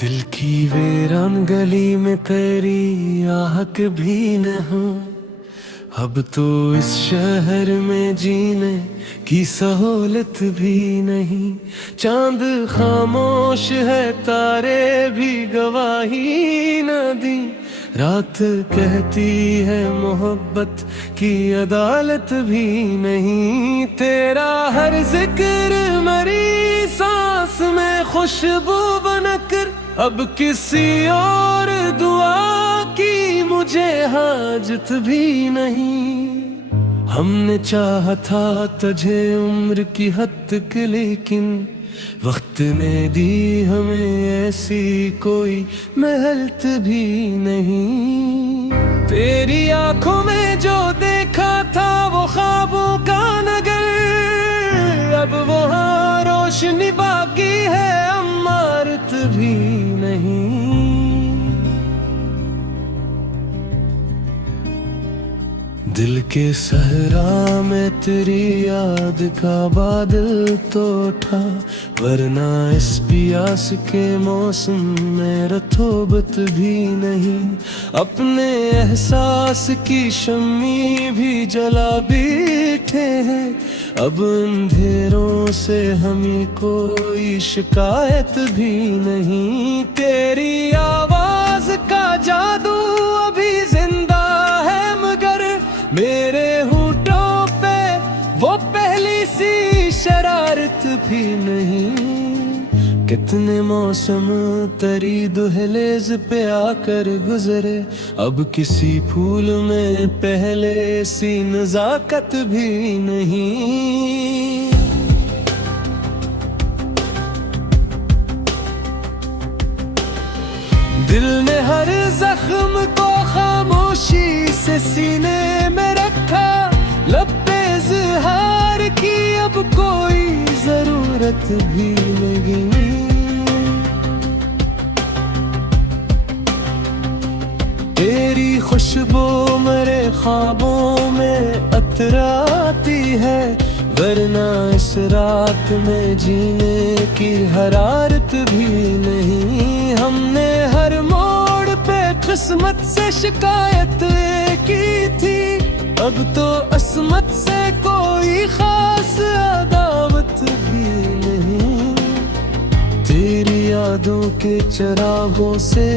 दिल की वीरान गली में तेरी आहट भी न हो। अब तो इस शहर में जीने की सहूलत भी नहीं। चांद खामोश है, तारे भी गवाही न दी। रात कहती है मोहब्बत की अदालत भी नहीं। तेरा हर जिक्र मरी सांस में खुशबू बनकर अब किसी और दुआ की मुझे हाजत भी नहीं। हमने चाहा था तुझे उम्र की हद तक, लेकिन वक्त ने दी हमें ऐसी कोई महलत भी नहीं। तेरी आंखों में जो देखा था वो ख्वाबों का नगर, अब वहाँ रोशनी बाकी है, इमारत भी नहीं। दिल के सहरा में तेरी याद का बादल तो था, वरना इस पियास के मौसम में रतोबत भी नहीं। अपने एहसास की शम्मी भी जला बैठे हैं, अब अंधेरों से हमें कोई शिकायत भी नहीं। तेरी आवाज का जादू अभी जिंदा है, मगर मेरे होठों पे वो पहली सी शरारत भी नहीं। कितने मौसम तेरी दुहलेज पे आकर गुजरे, अब किसी फूल में पहले सी नजाकत भी नहीं। दिल ने हर जख्म को खामोशी से सीने में रखा, लब पे इज़हार की अब कोई जरूरत भी नहीं। तेरी खुशबू मेरे ख्वाबों में अतराती है, वरना इस रात में जीने की हरारत भी नहीं। हमने हर मोड़ पे किस्मत से शिकायत की थी, अब तो असमत से कोई खास अदावत भी नहीं। तेरी यादों के चरागों से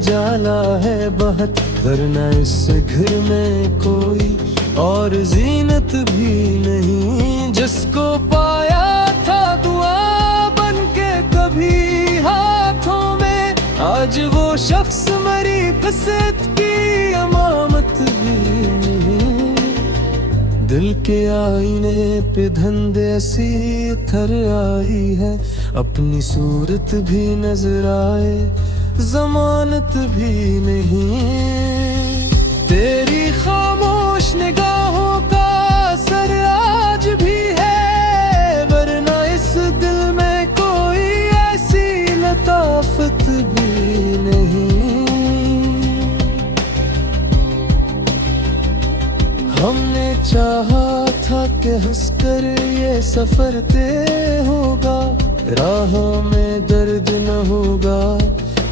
जाला है बहत, वरना इस घर में कोई और जीनत भी नहीं। जिसको पाया था दुआ बन के कभी हाथों में, आज वो शख्स मरी कसरत की अमामत भी नहीं। दिल के आईने पे धंधे सी थर आई है, अपनी सूरत भी नजर आए, जमानत भी नहीं। तेरी खामोश निगाहों का असर आज भी है, वरना इस दिल में कोई ऐसी लताफत भी नहीं। हमने चाहा था कि हंसकर ये सफर तय होगा, राहों में दर्द न होगा,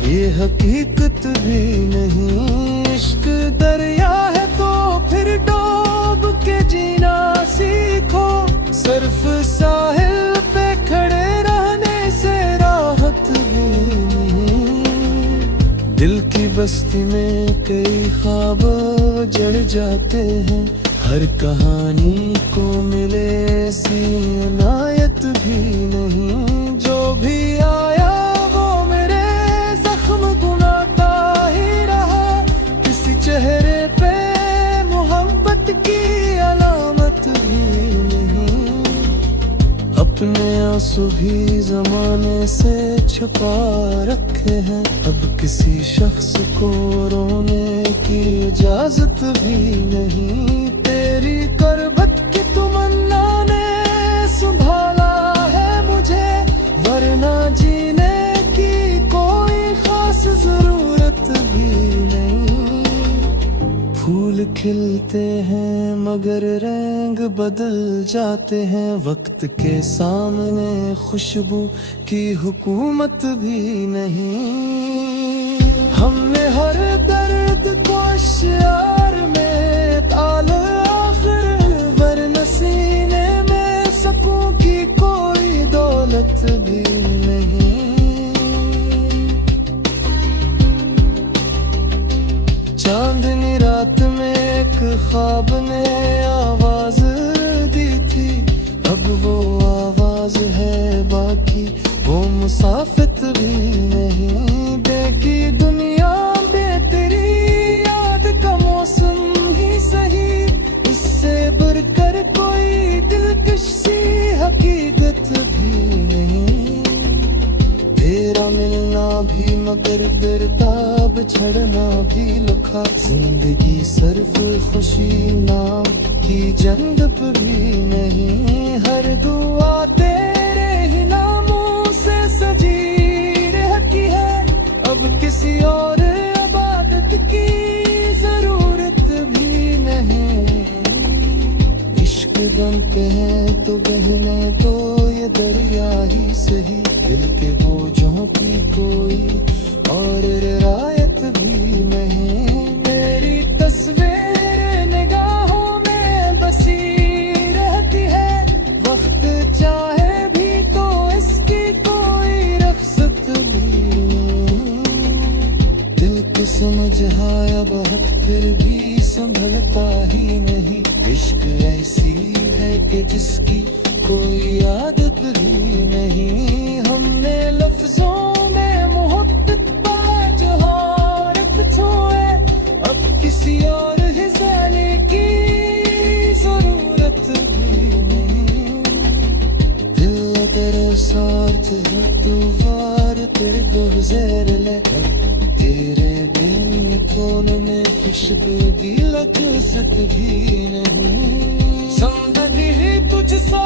ये हकीकत भी नहीं। इश्क दरिया है तो फिर डूब के जीना सीखो, सिर्फ साहिल पे खड़े रहने से राहत भी नहीं। दिल की बस्ती में कई ख्वाब जड़ जाते हैं, हर कहानी को मिले ऐसी इनायत भी नहीं। जो भी आया वो मेरे जख्म गुनाता ही रहा, किसी चेहरे पे मोहब्बत की अलामत भी नहीं। अपने आंसू भी जमाने से छुपा रखे हैं, अब किसी शख्स को रोने की इजाजत भी नहीं। तेरी करबत की तमन्ना ने संभाला है मुझे, वरना जीने की कोई खास जरूरत भी नहीं। फूल खिलते हैं मगर रंग बदल जाते हैं, वक्त के सामने खुशबू की हुकूमत भी नहीं। हमने हर दर्द को शियार में ताल आखिर, वरना सीने में सकूं की कोई दौलत भी नहीं। चांदनी रात में एक ख्वाब ने आवाज दी थी, अब वो आवाज है बाकी वो मुसाफिर भी नहीं। देखी दुनिया में तेरी याद का मौसम ही सही, उससे बढ़कर कोई दिलकश सी हकीकत भी नहीं। तेरा मिलना भी मगर बेरताब छड़ना भी लिखा, जिंदगी सिर्फ खुशी नाम की जंगप भी नहीं। हर दुआ तेरे ही नामों से सजी रहती है, अब किसी और इबादत की जरूरत भी नहीं। इश्क दम पे है तो बहने तो ये दरिया ही सही, दिल के बोझों की कोई और रियायत भी नहीं। मेरी तस्वीर निगाहों में बसी रहती है, वक्त चाहे भी तो इसकी कोई रख्सत भी नहीं। दिल को समझ आया बहुत फिर भी संभलता ही नहीं। इश्क ऐसी है कि जिसकी कोई आदत भी नहीं। हमने लफ्जों में मोहब्बत पा जहारत छोए, अब किसी और हिसाले की जरूरत भी नहीं। दिल अगर साथ है तो वार तेरे को गुजर ले, तेरे बिन कौन में खुशबू की लज्जत भी नहीं। जिंदगी ही तुझ सा